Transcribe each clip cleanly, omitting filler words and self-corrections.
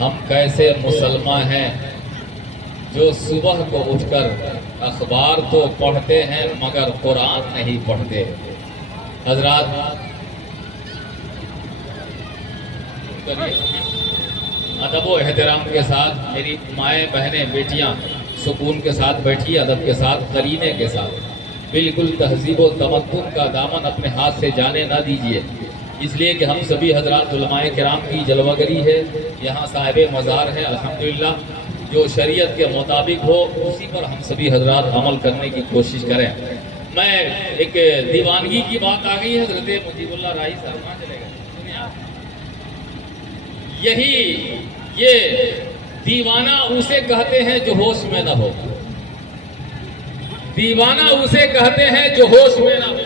ہم کیسے مسلمان ہیں جو صبح کو اٹھ کر اخبار تو پڑھتے ہیں مگر قرآن نہیں پڑھتے۔ حضرات ادب و احترام کے ساتھ میری مائیں بہنیں بیٹیاں سکون کے ساتھ بیٹھی، ادب کے ساتھ، قرینے کے ساتھ، بالکل تہذیب و تمدن کا دامن اپنے ہاتھ سے جانے نہ دیجیے، اس لیے کہ ہم سبھی حضرات علماء کرام کی جلوہ گری ہے، یہاں صاحب مزار ہے، الحمدللہ جو شریعت کے مطابق ہو اسی پر ہم سبھی حضرات عمل کرنے کی کوشش کریں۔ میں ایک دیوانگی کی بات آ گئی ہے، حضرت مجیب اللہ رائی صاحب کہاں چلے گئے؟ یہ دیوانہ اسے کہتے ہیں جو ہوش میں نہ ہو، دیوانہ اسے کہتے ہیں جو ہوش میں نہ ہو،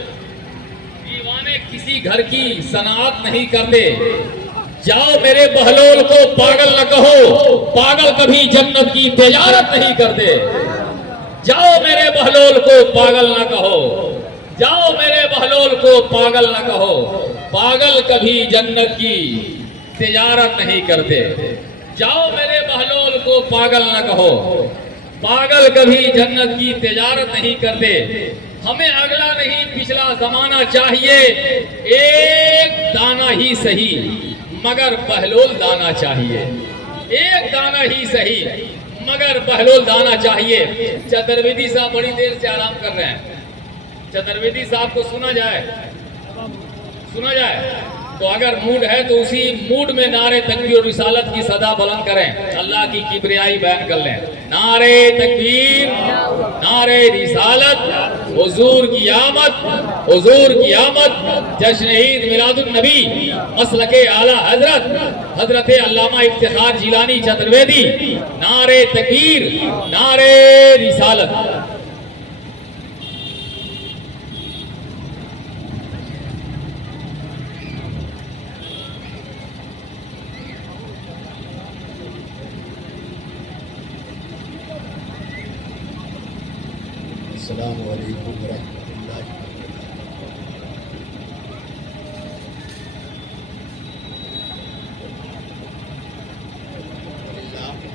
دیوانے کسی گھر کی صنعت نہیں کرتے۔ جاؤ میرے بہلول کو پاگل نہ کہو، پاگل کبھی جنت کی تجارت نہیں کرتے۔ جاؤ میرے بہلول کو پاگل نہ کہو، جاؤ میرے بہلول کو پاگل نہ کہو، پاگل کبھی جنت کی تجارت نہیں کرتے۔ جاؤ میرے بہلول کو پاگل نہ کہو، پاگل کبھی جنت کی تجارت نہیں کرتے۔ ہمیں اگلا نہیں پچھلا زمانہ چاہیے، ایک دانہ ہی صحیح مگر بہلول دانہ چاہیے، ایک دانہ ہی صحیح مگر بہلول دانہ چاہیے۔ چترویدی صاحب بڑی دیر سے آرام کر رہے ہیں، چترویدی صاحب کو سنا جائے تو اگر موڈ ہے تو اسی موڈ میں نعرے تکبیر اور رسالت کی صدا بلند کریں، اللہ کی کبریائی بیان کر لیں۔ نعرے تکبیر، نعرے رسالت، حضور کی آمد، حضور کی آمد، جشن عید میلاد النبی، مسلک اعلیٰ حضرت علامہ افتخار جیلانی چترویدی، نعرے تکبیر، نعرے رسالت۔ السلام علیکم ورحمۃ اللہ وبرکاتہ۔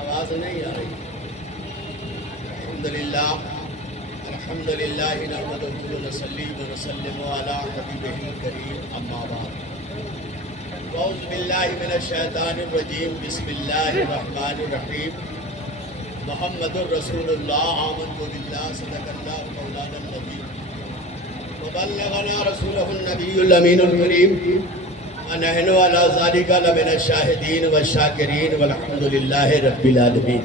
آواز نہیں آ رہی۔ الحمدللہ نحمدہ ونصلی ونسلم علی حبیبہ الکریم، اما بعد۔ اعوذ باللہ من الشیطان الرجیم، بسم اللہ الرحمن الرحیم۔ محمد الرسول اللہ، آمنت باللہ، صدق اللہ مولانا النبی، وبلغنا رسولہ النبی الامین الکریم، ونحن علی ذلک لمن الشاہدین والشاکرین، والحمد للہ رب العالمین۔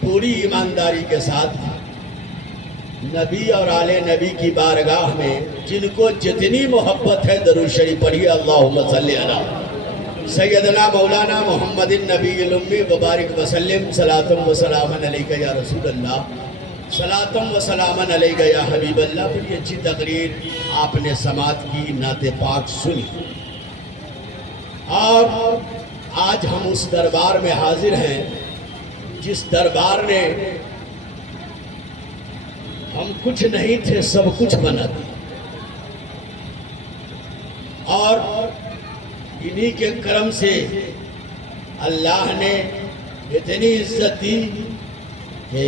پوری ایمانداری کے ساتھ نبی اور آل نبی کی بارگاہ میں جن کو جتنی محبت ہے درود شریف پڑھیے، اللہم صلی علی سیدنا مولانا محمد النبی الامی وبارک وسلم، صلاۃ و سلام علیکہ یا رسول اللہ، صلاۃ و سلام علیکہ یا حبیب اللہ۔ بڑی اچھی تقریر آپ نے سماعت کی، نعت پاک سنی، اور آج ہم اس دربار میں حاضر ہیں جس دربار نے ہم کچھ نہیں تھے سب کچھ بنا دیا، اور انہی کے کرم سے اللہ نے اتنی عزت دی کہ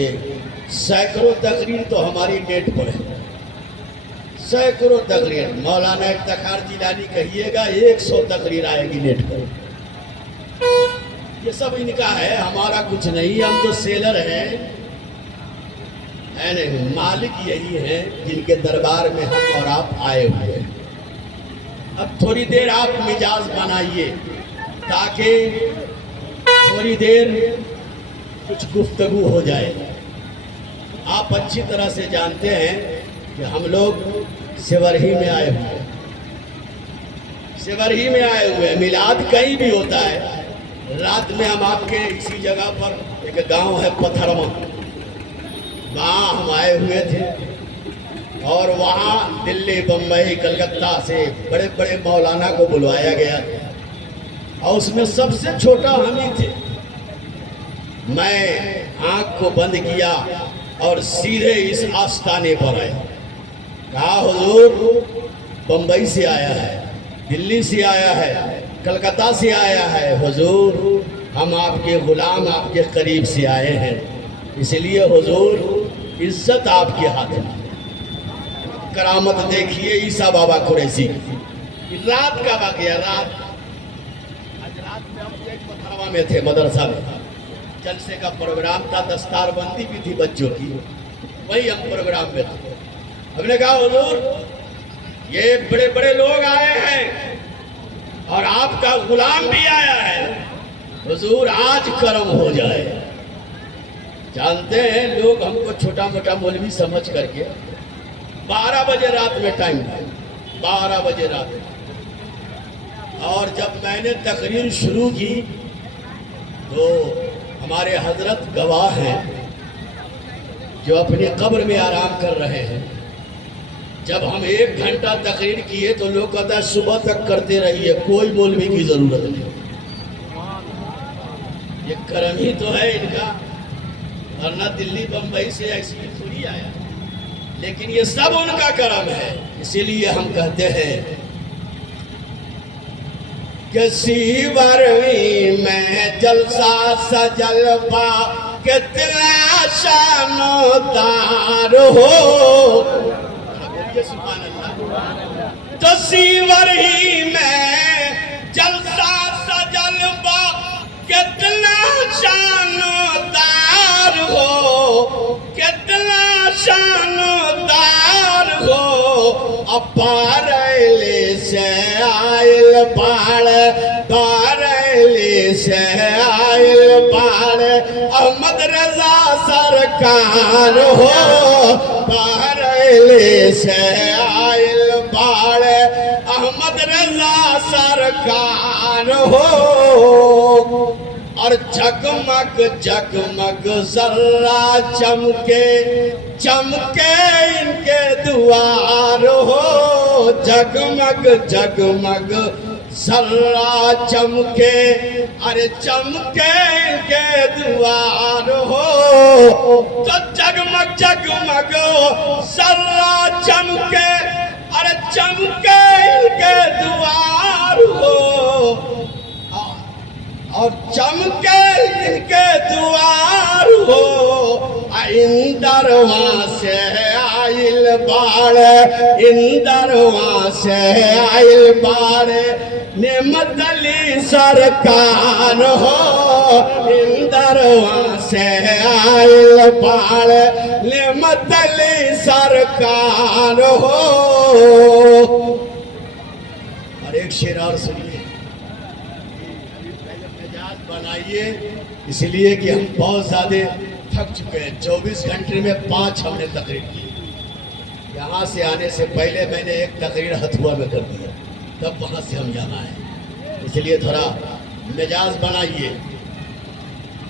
سینکڑوں تقریر تو ہماری نیٹ پر ہے، سینکڑوں تقریر۔ مولانا افتخار جیلانی کہیے گا 100 تقریر آئے گی نیٹ پر۔ یہ سب ان کا ہے، ہمارا کچھ نہیں، ہم تو سیلر ہیں، مالک یہی ہیں جن کے دربار میں ہم اور آپ آئے ہوئے ہیں۔ اب تھوڑی دیر آپ مجاز بنائیے تاکہ تھوڑی دیر کچھ گفتگو ہو جائے۔ آپ اچھی طرح سے جانتے ہیں کہ ہم لوگ سیورہی میں آئے ہوئے ہیں، سیورہی میں آئے ہوئے ہیں۔ میلاد کہیں بھی ہوتا ہے، رات میں ہم آپ کے اسی جگہ پر، ایک گاؤں ہے پتھرما، وہاں ہم آئے ہوئے تھے، اور وہاں دلی، بمبئی، کلکتہ سے بڑے بڑے مولانا کو بلوایا گیا، اور اس میں سب سے چھوٹا ہم ہی تھے۔ میں آنکھ کو بند کیا اور سیدھے اس آستانے پر آئے، کہا حضور بمبئی سے آیا ہے، دلی سے آیا ہے، کلکتہ سے آیا ہے، حضور ہم آپ کے غلام آپ کے قریب سے آئے ہیں، اس لیے حضور عزت آپ کے ہاتھ میں۔ کرامت دیکھیے عیسیٰ بابا قریشی کی، رات کا واقعہ، رات میں ہم ایک پتھروا میں تھے، مدرسہ میں جلسے کا پروگرام تھا، دستار بندی بھی تھی بچوں کی، وہی ہم پروگرام میں تھے۔ ہم نے کہا حضور یہ بڑے بڑے لوگ آئے ہیں اور آپ کا غلام بھی آیا ہے، حضور آج کرم ہو جائے۔ جانتے ہیں لوگ ہم کو چھوٹا موٹا مولوی سمجھ کر کے 12 بجے رات میں ٹائم تھا، 12 بجے رات میں، اور جب میں نے تقریر شروع کی تو ہمارے حضرت گواہ ہیں جو اپنی قبر میں آرام کر رہے ہیں۔ جب ہم 1 گھنٹہ تقریر کیے تو لوگ کہتا ہے صبح تک کرتے رہیے، کوئی مولوی کی ضرورت نہیں۔ یہ کرم ہی تو ہے ان کا، ورنہ دلی بمبئی سے ایسی تھوڑی آیا، لیکن یہ سب ان کا کرم ہے۔ اسی لیے ہم کہتے ہیں کہ سیوروی میں جلسہ سجلوا کتنا شاندار ہو، سبحان اللہ۔ تو سیوروی میں جلسہ سجلوا کتنا شاندار ہو، کتنا شاندار ہو، باریلی سے آئل باڑ، باریلی سے آئل باڑ، احمد رضا سرکار ہو، باریلی سے آئل باڑ، احمد رضا سرکار ہو، اور جگمگ جگمگ ذرہ چمکے، چمکے ان کے دوار ہو، جگمگ جگمگ ذرہ چمکے، ارے چمکے ان کے دوار ہو، تو جگمگ جگمگ ذرہ چمکے، ارے چمکے ان کے دوار ہو، اور چمکے ان کے دوار ہو، اندر وہاں سے آئل باڑ، اندر وہاں سے آئل باڑ، نعمت علی سرکار ہو، اندر وہاں سے آئل باڑ، نعمت علی سرکار ہو۔ اور ایک شعر اور سنیے، بنائیے، اس لیے کہ ہم بہت زیادہ تھک چکے ہیں۔ 24 گھنٹے میں 5 ہم نے تقریر کی۔ یہاں سے آنے سے پہلے میں نے ایک تقریر ہتھوا میں کر دیا، تب وہاں سے ہم جانا ہے، اس لیے تھوڑا مزاج بنائیے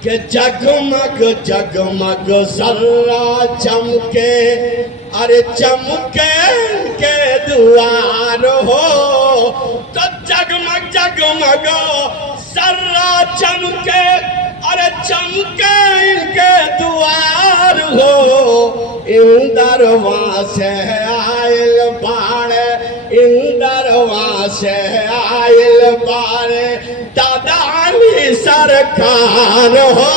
کہ جگمگ جگمگ ذرہ چمکے، ارے چمکے ان کے دوار ہو، تو جگمگ جگمگ ذرہ چمکے، ارے چمکے ان کے دوار ہو، اندر وہاں سے آئل باڑ، اندر وہاں سے آئل باڑ، دادا علی سرکار ہو،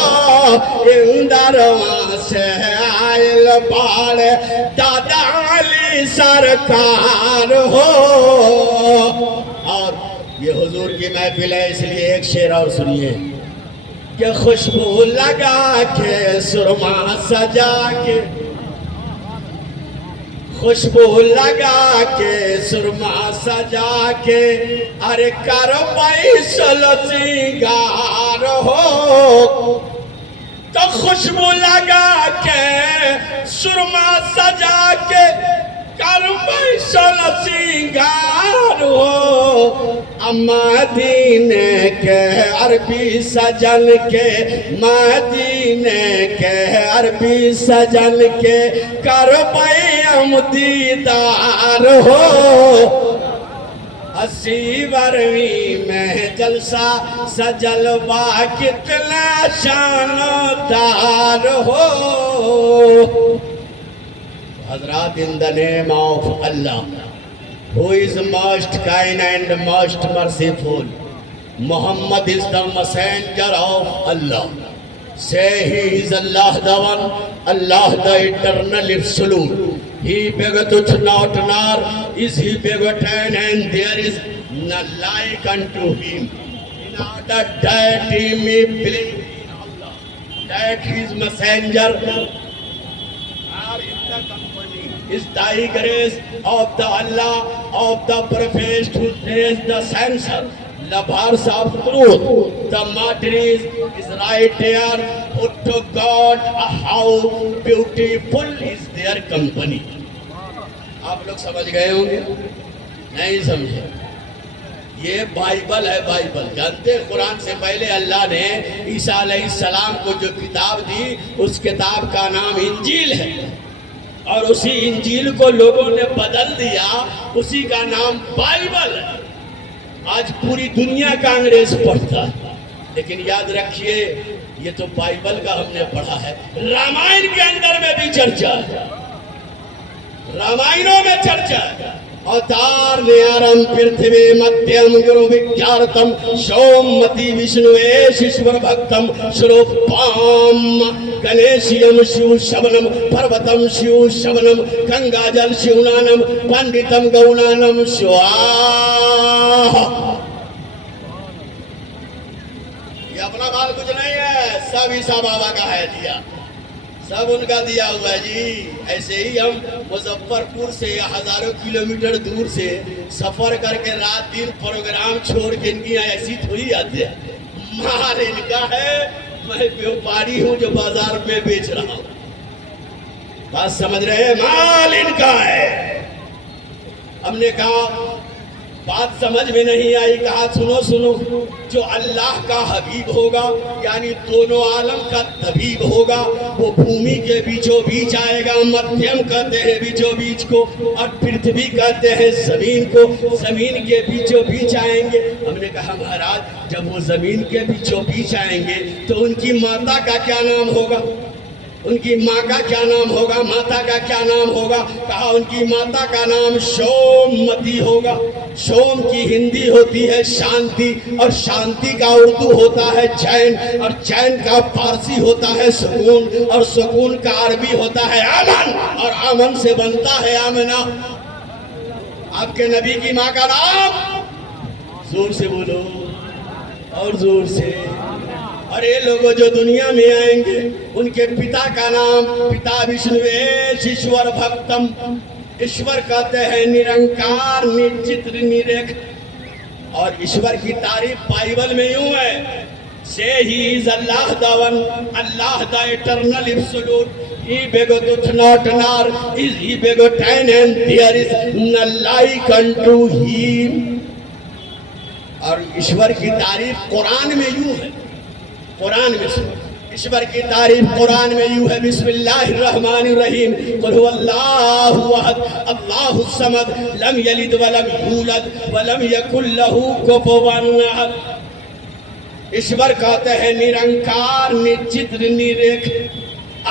اندر وہاں سے آئل باڑ، دادا علی سرکار ہو۔ اور یہ حضور کی محفل ہے، اس لیے ایک شعر اور سنیے کہ خوشبو لگا کے سرما سجا کے، خوشبو لگا کے سرما سجا کے، ارے کربئی سل سنگار ہو، تو خوشبو لگا کے سرما سجا کے، کربئی سل سنگار ہو، مدینے کے عربی سجن کے، مدینے کے عربی سجن کے، کربئی ہم دیدار ہو، سیوروی میں جلسہ سجلوا کتنا شاندار ہو۔ Hazrat, in the name of Allah, who is most kind and most merciful, Muhammad is the messenger of Allah. Say he is Allah the one, Allah the eternal absolute. He begotteth not, nor is he begotten, and there is none like unto him. In order that he may believe in Allah, that his messenger are in the company, is thy grace of the Allah of the Prophet who is the censor, the verse of truth. The matter is right there. Put to God, how beautiful is their company. آپ لوگ سمجھ گئے ہوں گے؟ نہیں سمجھے؟ یہ Bible ہے، بائبل جانتے ہیں؟ قرآن سے پہلے اللہ نے عیسیٰ علیہ السلام کو جو کتاب دی، اس کتاب کا نام انجیل ہے، اور اسی انجیل کو لوگوں نے بدل دیا، اسی کا نام بائبل ہے۔ آج پوری دنیا کا انگریز پڑھتا ہے، لیکن یاد رکھیے یہ تو بائبل کا ہم نے پڑھا ہے۔ رامائن کے اندر میں بھی چرچا ہے، رامائنوں میں چرچا ہے۔ اوتار نیارم پرتھوی مدھیم گرو وکھیارتم سومتی وشنویش ایشور بھکتم شروپام گنیشیم شیو شونم پروتم شیو شونم گنگا جل شیونانم پنڈتم گونانم شواہ۔ یہ اپنا بال کچھ نہیں ہے، سب عیسیٰ بابا کا ہے دیا، سب ان کا دیا ہوا ہے جی۔ ایسے ہی ہم مظفر پور سے ہزاروں کلومیٹر دور سے سفر کر کے رات دن پروگرام چھوڑ کے ان کی ایسی تھوڑی آتے ہیں، مال ان کا ہے، میں بیوپاری ہوں جو بازار میں بیچ رہا ہوں۔ بات سمجھ رہے ہیں؟ مال ان کا ہے۔ ہم نے کہا بات سمجھ میں نہیں آئی، کہا سنو سنو، جو اللہ کا حبیب ہوگا یعنی دونوں عالم کا طبیب ہوگا، وہ بھومی کے بیچوں بیچ آئے گا۔ مدھیم کہتے ہیں بیچوں بیچ کو، اور پرتھوی کہتے ہیں زمین کو، زمین کے بیچوں بیچ آئیں گے۔ ہم نے کہا مہاراج جب وہ زمین کے بیچوں بیچ آئیں گے تو ان کی ماتا کا کیا نام ہوگا؟ ان کی ماں کا کیا نام ہوگا؟ ماتا کا کیا نام ہوگا؟ کہا ان کی ماتا کا نام سومتی ہوگا۔ سوم کی ہندی ہوتی ہے شانتی، اور شانتی کا اردو ہوتا ہے چین، اور چین کا فارسی ہوتا ہے سکون، اور سکون کا عربی ہوتا ہے امن، اور امن سے بنتا ہے آمنہ۔ آپ کے نبی کی ماں کا نام زور سے بولو، اور زور سے۔ اور یہ لوگ جو دنیا میں آئیں گے ان کے پتا کا نام پتا وشنویش ایشور بھکتم، ایشور کہتے ہیں نرنکار نچت نریکھ، اور ایشور کی تعریف بائبل میں یوں ہے، say he is Allah the one, Allah the eternal absolute, he begotteth not, nor is he begotten, and there is none like unto him۔ اور ایشور کی تعریف قرآن میں یوں ہے، قرآن میں سنو، ایشور کی تعریف قرآن میں یوں ہے، بسم اللہ الرحمن الرحیم، قل هو اللہ احد اللہ الصمد لم یلد ولم یولد ولم یکن له کفوا احد۔ ایشور کہتے ہیں نرنکار نچت نریکھ،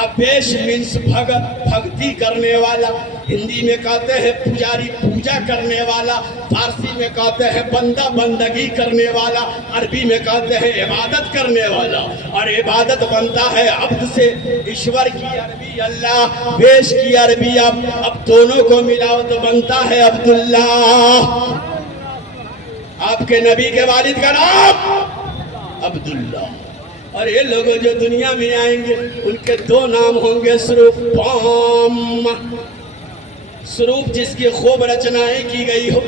ابیش مینس بھگت، بھگتی کرنے والا، ہندی میں کہتے ہیں پجاری، پوجا کرنے والا، فارسی میں کہتے ہیں بندہ، بندگی کرنے والا، عربی میں کہتے ہیں عبادت کرنے والا، اور عبادت بنتا ہے عبد سے۔ ایشور کی عربی اللہ، بیش کی عربی اب دونوں کو ملاؤ تو بنتا ہے عبداللہ۔ آپ کے نبی کے والد کا نام عبداللہ، اور یہ لوگ جو دنیا میں آئیں گے ان کے دو نام ہوں گے، سروپام، سروپ جس کی خوب رچنائیں کی گئی ہو،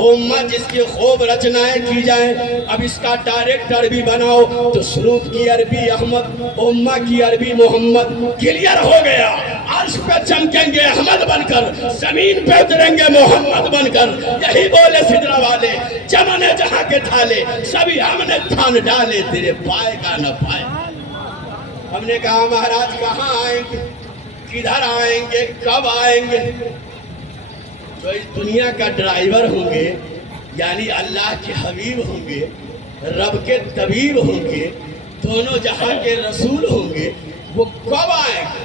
امہ جس کی خوب رچنائیں کی جائیں۔ اب اس کا ڈائریکٹر بھی بناؤ تو سروپ کی عربی احمد، امہ کی عربی محمد۔ کلیئر ہو گیا، عرش پہ چمکیں گے احمد بن کر، زمین پہ اتریں گے محمد بن کر۔ یہی بولے سدرا والے، چمن جہاں کے تھالے سبھی ہم نے تھان ڈالے، تیرے پائے کا نہ پائے۔ ہم نے کہا مہاراج کہاں آئیں گے، کدھر آئیں گے، کب آئیں گے؟ جو اس دنیا کا ڈرائیور ہوں گے یعنی اللہ کے حبیب ہوں گے، رب کے طبیب ہوں گے، دونوں جہاں کے رسول ہوں گے، وہ کب آئیں گے؟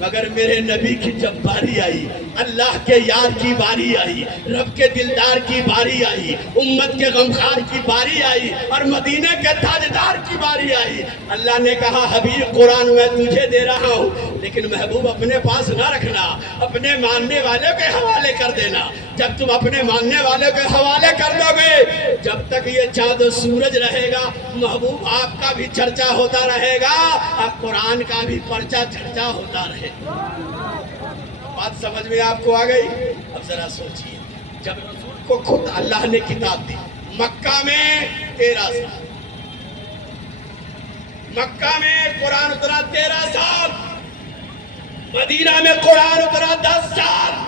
مگر میرے نبی کی جب باری آئی، اللہ کے یار کی باری آئی، رب کے دلدار کی باری آئی، امت کے غمخوار کی باری آئی، اور مدینے کے تاجدار کی باری آئی، اللہ نے کہا حبیب قرآن میں تجھے دے رہا ہوں، لیکن محبوب اپنے پاس نہ رکھنا، اپنے ماننے والے کے حوالے کر دینا۔ جب تم اپنے ماننے والے کے حوالے کر دو گے، جب تک یہ چاند و سورج رہے گا، محبوب آپ کا بھی چرچا ہوتا رہے گا، اور قرآن کا بھی پرچا چرچا ہوتا رہے گا۔ بات سمجھ میں آپ کو آ گئی؟ اب ذرا سوچئے، جب رسول کو خود اللہ نے کتاب دی، مکہ میں 13 سال، مکہ میں قرآن اترا 13 سال، مدینہ میں قرآن اترا 10 سال،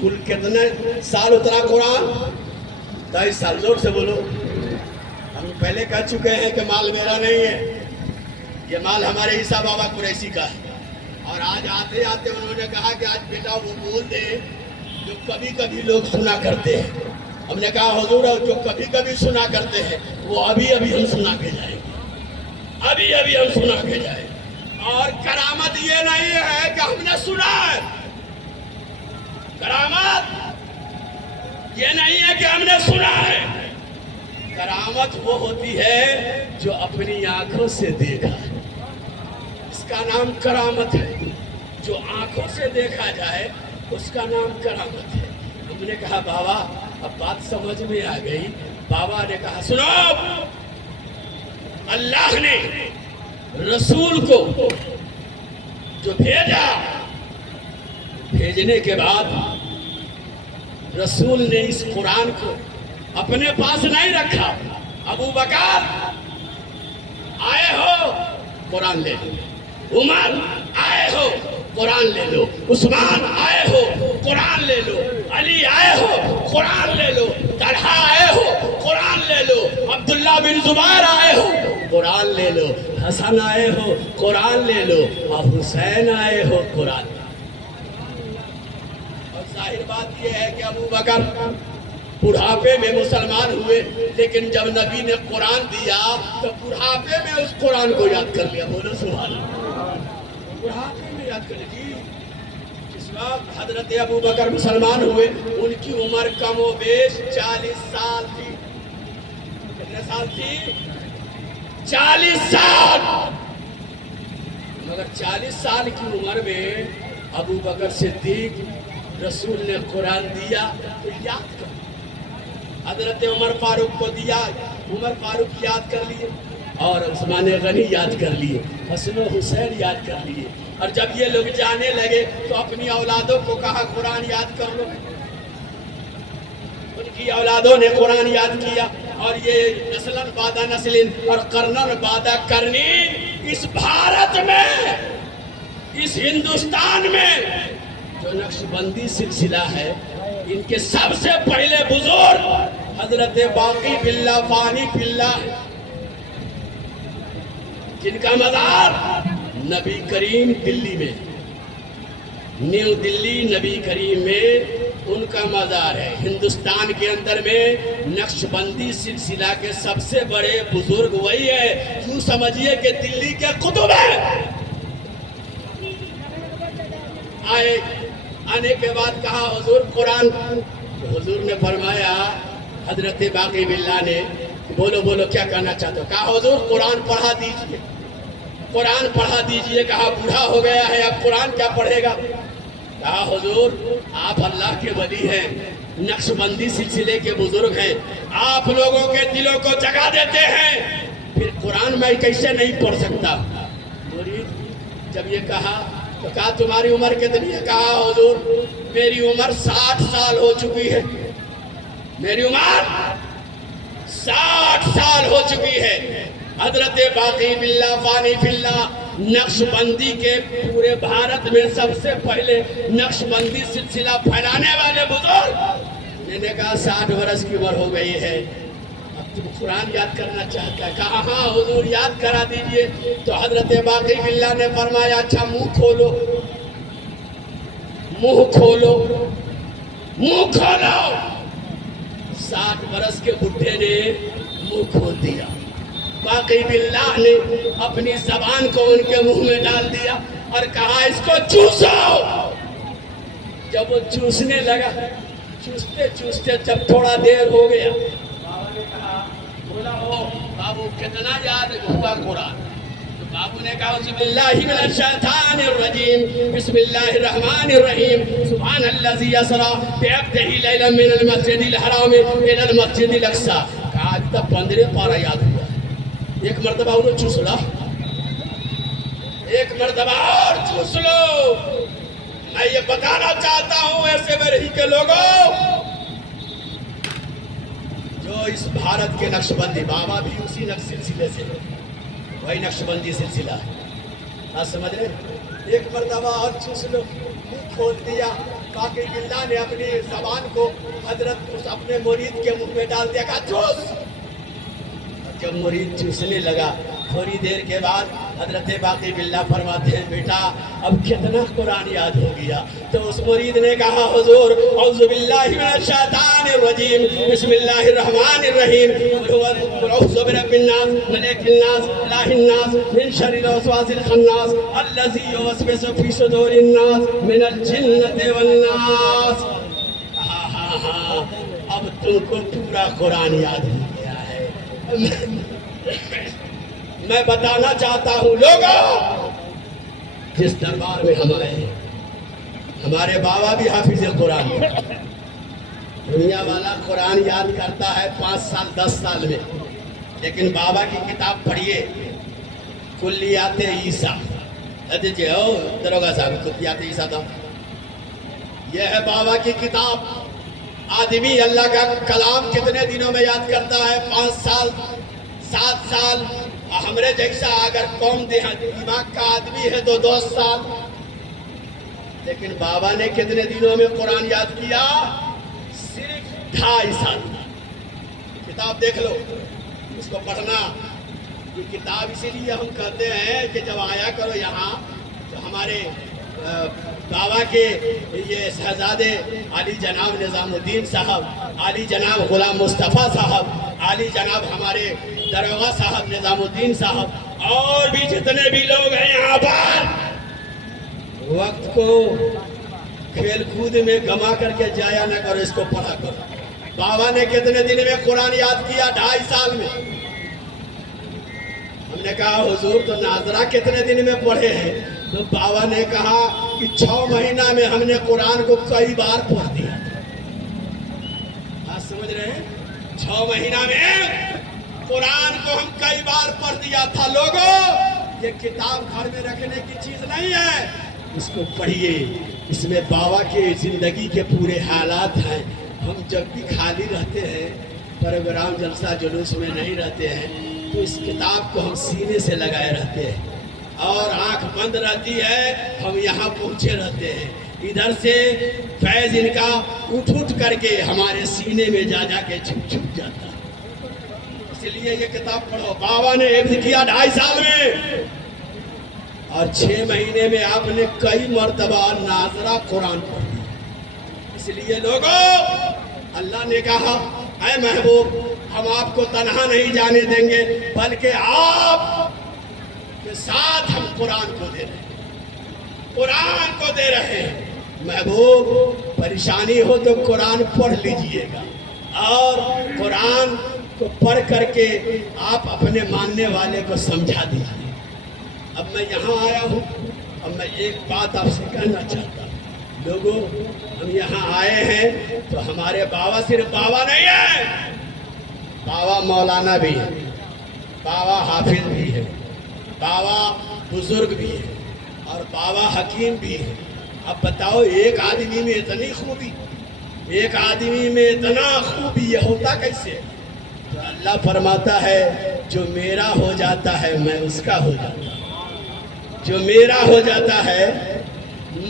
کل کتنے سال اترا قرآن؟ 23 سال۔ زور سے بولو۔ ہم پہلے کہہ چکے ہیں کہ مال میرا نہیں ہے، یہ مال ہمارے عیسیٰ بابا قریشی کا ہے، اور آج آتے آتے انہوں نے کہا کہ آج بیٹا وہ بول دے جو کبھی کبھی لوگ سنا کرتے ہیں۔ ہم نے کہا حضور جو کبھی کبھی سنا کرتے ہیں وہ ابھی ابھی ہم سنا کے جائیں گے، ابھی ابھی ہم سنا کے جائیں گے۔ اور کرامت یہ نہیں ہے کہ ہم نے سنا ہے، کرامت یہ نہیں ہے کہ ہم نے سنا ہے، کرامت وہ ہوتی ہے جو اپنی آنکھوں سے دیکھا ہے، اس کا نام کرامت ہے۔ جو آنکھوں سے دیکھا جائے اس کا نام کرامت ہے۔ ہم نے کہا بابا اب بات سمجھ میں آ گئی۔ بابا نے کہا سنو، اللہ نے رسول کو جو بھیجا، بھیجنے کے بعد رسول نے اس قرآن کو اپنے پاس نہیں رکھا۔ ابو بکر آئے ہو قرآن لے لو، عمر آئے ہو قرآن لے لو، عثمان آئے ہو قرآن لے لو، علی آئے ہو قرآن لے لو، طلحہ آئے ہو قرآن لے لو، عبداللہ بن زبیر آئے ہو قرآن لے لو، حسن آئے ہو قرآن لے لو، اور حسین آئے ہو قرآن لے لو۔ اور ظاہر بات یہ ہے کہ ابو بکر بڑھاپے میں مسلمان ہوئے، لیکن جب نبی نے قرآن دیا تو بڑھاپے میں اس قرآن کو یاد کر لیا۔ بولو سبحان اللہ۔ بڑھاپے میں یاد کر لیا۔ جس وقت حضرت ابو بکر مسلمان ہوئے ان کی عمر کم و بیش 40 سال تھی۔ کتنے سال تھی؟ 40 سال۔ مگر 40 سال کی عمر میں ابو بکر صدیق رسول نے قرآن دیا تو یاد کر، حضرت عمر فاروق کو دیا، عمر فاروق یاد کر لیے، اور عثمان غنی یاد کر لیے، حسن و حسین یاد کر لیے، اور جب یہ لوگ جانے لگے تو اپنی اولادوں کو کہا قرآن یاد کر لو۔ ان کی اولادوں نے قرآن یاد کیا، اور یہ نسلن بعد نسلن اور قرنن بعد قرنین اس بھارت میں، اس ہندوستان میں جو نقش بندی سلسلہ ہے، ان کے سب سے پہلے بزرگ حضرت باقی باللہ فانی باللہ، جن کا مزار نبی کریم دلی میں، نیو دلی نبی کریم میں ان کا مزار ہے۔ ہندوستان کے اندر میں نقش بندی سلسلہ کے سب سے بڑے بزرگ وہی ہے، یوں سمجھیے کہ دلی کے قطب ہیں۔ آنے کے بعد کہا حضور قرآن، حضور نے فرمایا حضرت باقی باللہ نے، بولو بولو کیا کہنا چاہتے ہو؟ کہا حضور قرآن پڑھا دیجئے، قرآن پڑھا دیجئے۔ کہا بوڑھا ہو گیا ہے اب قرآن کیا پڑھے گا؟ کہا حضور آپ اللہ کے ولی ہیں، نقش بندی سلسلے کے بزرگ ہیں، آپ لوگوں کے دلوں کو جگا دیتے ہیں، پھر قرآن میں کیسے نہیں پڑھ سکتا؟ مرید جب یہ کہا تو کہا تمہاری عمر کتنی ہے؟ کہا حضور میری عمر 60 سال ہو چکی ہے، میری عمر 60 سال ہو چکی ہے۔ حضرت باقی باللہ فانی باللہ نقش بندی کے پورے بھارت میں سب سے پہلے نقش بندی سلسلہ پھیلانے والے بزرگ، میں نے کہا 60 برس کی عمر ہو گئی ہے، اب تم قرآن یاد کرنا چاہتا ہے؟ کہا ہاں حضور یاد کرا دیجئے۔ تو حضرت باقی باللہ نے فرمایا اچھا منہ کھولو، منہ کھولو، منہ کھولو۔ 60 برس کے بڈھے نے منہ کھول دیا، باقی باللہ نے اپنی زبان کو ان کے منہ میں ڈال دیا، اور کہا اس کو چوسو. جب وہ چوسنے لگا چوستے چوستے جب تھوڑا دیر ہو گیا بابا نے کہا بولا ہو بابو کتنا یاد ہوا قرآن. تو بابو نے کہا بسم اللہ من الشیطان الرجیم بسم اللہ الرحمن الرحیم سبحان الذی اسری بعبدہ لیلا من المسجد الحرام الى المسجد الاقصی. کہا ابھی تک 15 پارہ یاد ہوا. ایک مرتبہ انہوں چوس لا, ایک مرتبہ اور چوس لو. میں یہ بتانا چاہتا ہوں ایسے برہی کے لوگوں, جو اس بھارت کے نقش بندی, بابا بھی اسی نقش سلسلے سے, وہی نقش بندی سلسلہ ہے. آپ سمجھ رہے ہیں؟ ایک مرتبہ اور چوس لو, منہ کھول دیا. باقی اللہ نے اپنی زبان کو حضرت اس اپنے مرید کے منہ میں ڈال دیا, کہا چوس. جب مرید چوسنے لگا تھوڑی دیر کے بعد حضرت باقی باللہ فرماتے ہیں بیٹا اب کتنا قرآن یاد ہو گیا. تو اس مرید نے کہا حضور اعوذ باللہ من الشیطان الرجیم بسم اللہ الرحمن الرحیم اعوذ برب الناس ملک الناس الہ الناس من شر الوسواس الخناس الذی یوسوس فی صدور الناس من الجنۃ والناس. ہاں اب تم کو پورا قرآن یاد ہو گیا ہے. میں بتانا چاہتا ہوں لوگوں, جس دربار میں ہم آئے ہیں, ہمارے بابا بھی حافظ قرآن. دنیا والا قرآن یاد کرتا ہے 5 سال 10 سال میں, لیکن بابا کی کتاب پڑھیے کلیات عیسیٰ. دروگا صاحب کلیات عیسیٰ تھا, یہ ہے بابا کی کتاب. آدمی اللہ کا کلام کتنے دنوں میں یاد کرتا ہے؟ 5 سال 7 سال. ہمارے جیسا اگر قوم دماغ کا آدمی ہے تو 2 سال. لیکن بابا نے کتنے دنوں میں قرآن یاد کیا؟ صرف 2.5 سال. کتاب دیکھ لو, اس کو پڑھنا. یہ کتاب اسی لیے ہم کہتے ہیں کہ جب آیا کرو یہاں تو ہمارے بابا کے یہ شہزادے علی جناب نظام الدین صاحب, علی جناب غلام مصطفیٰ صاحب, علی جناب ہمارے دروغہ صاحب نظام الدین صاحب, اور بھی جتنے بھی لوگ ہیں یہاں پر, وقت کو کھیل کود میں گما کر کے جایا نہ کرو, اس کو پڑھا کرو. بابا نے کتنے دن میں قرآن یاد کیا؟ 2.5 سال میں. ہم نے کہا حضور تو ناظرہ کتنے دن میں پڑھے ہیں؟ تو بابا نے کہا کہ 6 مہینہ میں ہم نے قرآن کو کئی بار پڑھ دیا. آپ سمجھ رہے ہیں؟ 6 مہینہ میں قرآن کو ہم کئی بار پڑھ دیا تھا. لوگوں, یہ کتاب گھر میں رکھنے کی چیز نہیں ہے, اس کو پڑھیے. اس میں بابا کے زندگی کے پورے حالات ہیں. ہم جب بھی خالی رہتے ہیں, پروگرام جلسہ جلوس میں نہیں رہتے ہیں, تو اس کتاب کو ہم سینے سے لگائے رہتے ہیں, اور آنکھ بند رہتی ہے, ہم یہاں پہنچے رہتے ہیں. ادھر سے فیض ان کا اٹھ کر کے ہمارے سینے میں جا کے چھپ جاتا ہے. اس لیے یہ کتاب پڑھو. بابا نے حفظ کیا 2.5 سال میں, اور 6 مہینے میں آپ نے کئی مرتبہ ناظرہ قرآن پڑھ دیا. اس لیے لوگوں, اللہ نے کہا اے محبوب ہم آپ کو تنہا نہیں جانے دیں گے, بلکہ آپ کے ساتھ ہم قرآن کو دے رہے ہیں, قرآن کو دے رہے ہیں. محبوب پریشانی ہو تو قرآن پڑھ لیجئے گا, اور قرآن کو پڑھ کر کے آپ اپنے ماننے والے کو سمجھا دیجئے. اب میں یہاں آیا ہوں, اب میں ایک بات آپ سے کہنا چاہتا ہوں. لوگوں, ہم یہاں آئے ہیں تو ہمارے بابا صرف بابا نہیں ہے, بابا مولانا بھی ہے, بابا حافظ بھی ہے, بابا بزرگ بھی ہے, اور بابا حکیم بھی ہے. اب بتاؤ ایک آدمی میں اتنی خوبی, ایک آدمی میں اتنا خوبی, یہ ہوتا کیسے؟ تو اللہ فرماتا ہے جو میرا ہو جاتا ہے میں اس کا ہو جاتا ہوں, جو میرا ہو جاتا ہے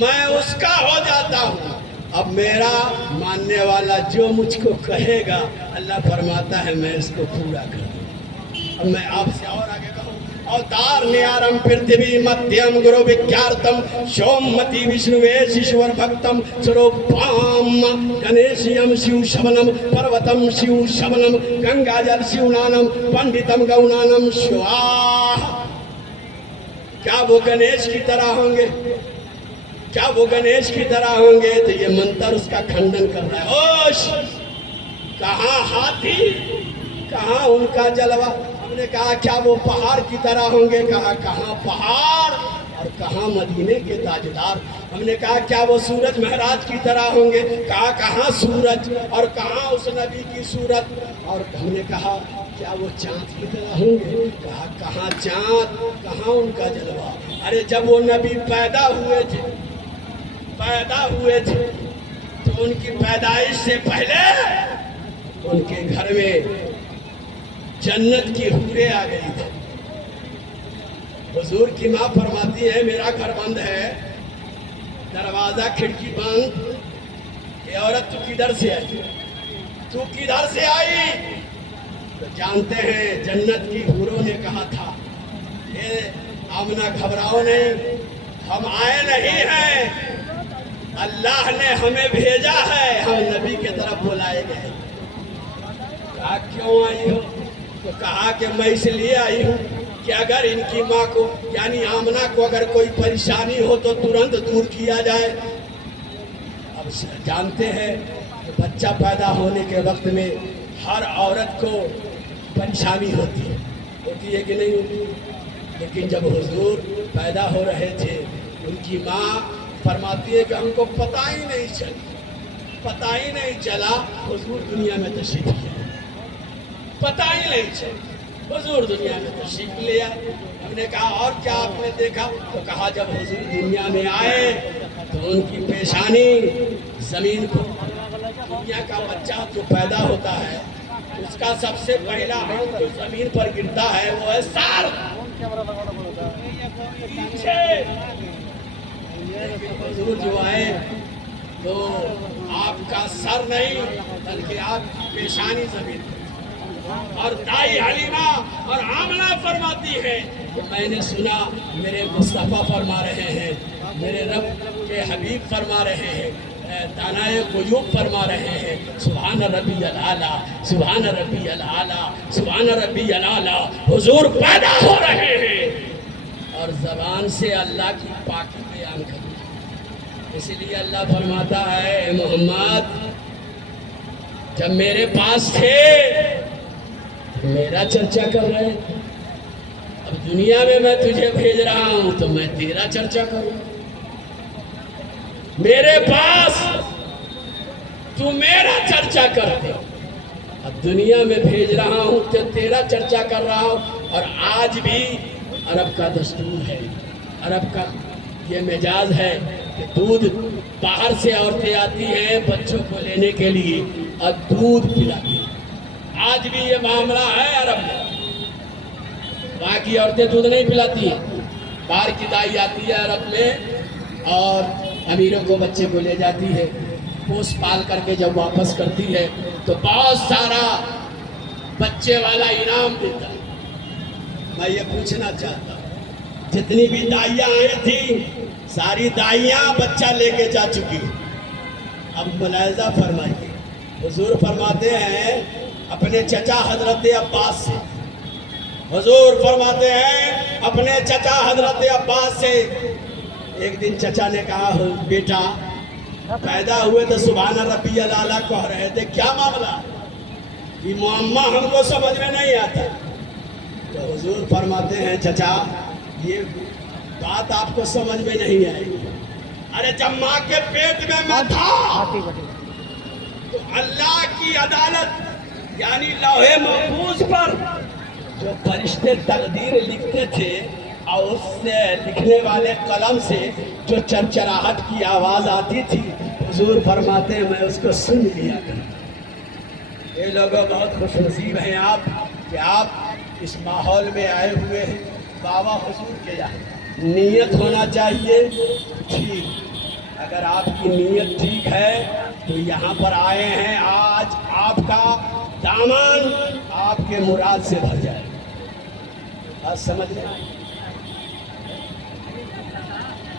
میں اس کا ہو جاتا ہوں. اب میرا ماننے والا جو مجھ کو کہے گا, اللہ فرماتا ہے میں اس کو پورا کر دوں. اب میں آپ سے اور آگے کہوں, اوتار نیارم پرتھوی مدھیم گرو وکھیارتم شومتی وشنوے شیشور بھکتم سروپام گنیشیم شیو شبنم پروتم شیو شبنم گنگا جل شیو نانم پنڈتم گونانم شواہ. کیا وہ گنیش کی طرح ہوں گے؟ کیا وہ گنیش کی طرح ہوں گے؟ تو یہ منتر اس کا کھنڈن کر رہا ہے. اوش، کہاں ہاتھی، کہاں ان کا جلوہ. ہم نے کہا کیا وہ پہاڑ کی طرح ہوں گے؟ کہا کہاں پہاڑ اور کہاں مدینے کے تاجدار. ہم نے کہا کیا وہ سورج مہراج کی طرح ہوں گے؟ کہا کہاں سورج اور کہاں اس نبی کی صورت. اور ہم نے کہا کیا وہ چاند کی طرح ہوں گے؟ کہا کہاں چاند، کہاں ان کا جلوہ. ارے جب وہ نبی پیدا ہوئے تھے تو ان کی پیدائش سے پہلے ان کے گھر میں جنت کی حوریں آ گئی تھی. حضور کی ماں فرماتی ہے میرا گھر بند ہے، دروازہ کھڑکی بند. یہ عورت تو کدھر سے آئی؟ تو کدھر سے آئی؟ تو جانتے ہیں جنت کی حوروں نے کہا تھا آمنہ گھبراؤ نہیں، ہم آئے نہیں ہیں، اللہ نے ہمیں بھیجا ہے، ہم نبی کے طرف بلائے گئے. کہا کیوں آئی ہو؟ تو کہا کہ میں اس لیے آئی ہوں کہ اگر ان کی ماں کو یعنی آمنہ کو اگر کوئی پریشانی ہو تو ترنت دور کیا جائے. اب جانتے ہیں کہ بچہ پیدا ہونے کے وقت میں ہر عورت کو پریشانی ہوتی ہے کہ نہیں ہوتی؟ لیکن جب حضور پیدا ہو رہے تھے ان کی ماں فرماتی ہے کہ ہم کو پتہ ہی نہیں چلا حضور دنیا میں تشریف لے آئے. پتہ ہی نہیں چلا حضور دنیا میں تشریف لے آئے. ہم نے کہا اور کیا آپ نے دیکھا؟ تو کہا جب حضور دنیا میں آئے تو ان کی پیشانی زمین کو، دنیا کا بچہ جو پیدا ہوتا ہے اس کا سب سے پہلا ہاتھ جو زمین پر گرتا ہے وہ ہے سر. حضور جو آئے تو آپ کا سر نہیں بلکہ آپ کی پیشانی زمین پر. اور دائی حلیمہ اور آمنہ فرماتی ہے کہ میں نے سنا میرے مصطفیٰ فرما رہے ہیں، میرے رب کے حبیب فرما رہے ہیں، دانائے قیوب فرما رہے ہیں سبحان ربی العالی، سبحان ربی العالی، سبحان ربی العالی. حضور پیدا ہو رہے ہیں اور زبان سے اللہ کی پاکی بیان کرتے. اسی لیے اللہ فرماتا ہے اے محمد جب میرے پاس تھے میرا چرچا کر رہے، اب دنیا میں تجھے بھیج رہا ہوں تو میں تیرا چرچا کروں. میرے پاس تو میرا چرچا کرتے، اب دنیا میں بھیج رہا ہوں تو تیرا چرچا کر رہا ہوں. اور آج بھی عرب کا دستور ہے، عرب کا یہ مزاج ہے کہ دودھ باہر سے عورتیں آتی ہیں بچوں کو لینے کے لیے اور دودھ پلاتی ہیں. آج بھی یہ معاملہ ہے عرب میں. وہاں کی عورتیں دودھ نہیں پلاتی ہیں، باہر کی دائی آتی ہے عرب میں اور امیروں کو بچے کو لے جاتی ہے، پوس پال کر کے جب واپس کرتی ہے تو بہت سارا بچے والا انعام دیتا ہے. میں یہ پوچھنا چاہتا ہوں جتنی بھی دائیاں آئی تھی ساری دائیاں بچہ لے کے جا چکی. اب ملاحظہ فرمائیے حضور فرماتے ہیں اپنے چچا حضرت عباس سے، حضور فرماتے ہیں اپنے چچا حضرت عباس سے ایک دن چچا نے کہا بیٹا پیدا ہوئے تو سبحان ربی العالی کہہ رہے تھے، کیا معاملہ؟ یہ معمہ ہم کو سمجھ میں نہیں آتا. تو حضور فرماتے ہیں چچا یہ بات آپ کو سمجھ میں نہیں آئے گی. ارے جب ماں کے پیٹ میں میں تھا تو اللہ کی عدالت یعنی لوح محفوظ پر جو فرشتے تقدیر لکھتے تھے اور اس سے لکھنے والے قلم سے جو چرچراہٹ کی آواز آتی تھی حضور فرماتے ہیں میں اس کو سن لیا کرتا. یہ لوگوں بہت خوش نصیب ہیں آپ کہ آپ اس ماحول میں آئے ہوئے ہیں. بابا حضور کے یہاں نیت ہونا چاہیے ٹھیک. اگر آپ کی نیت ٹھیک ہے تو یہاں پر آئے ہیں آج آپ کا دامن آپ کے مراد سے بھر جائے. بات سمجھ میں آئی؟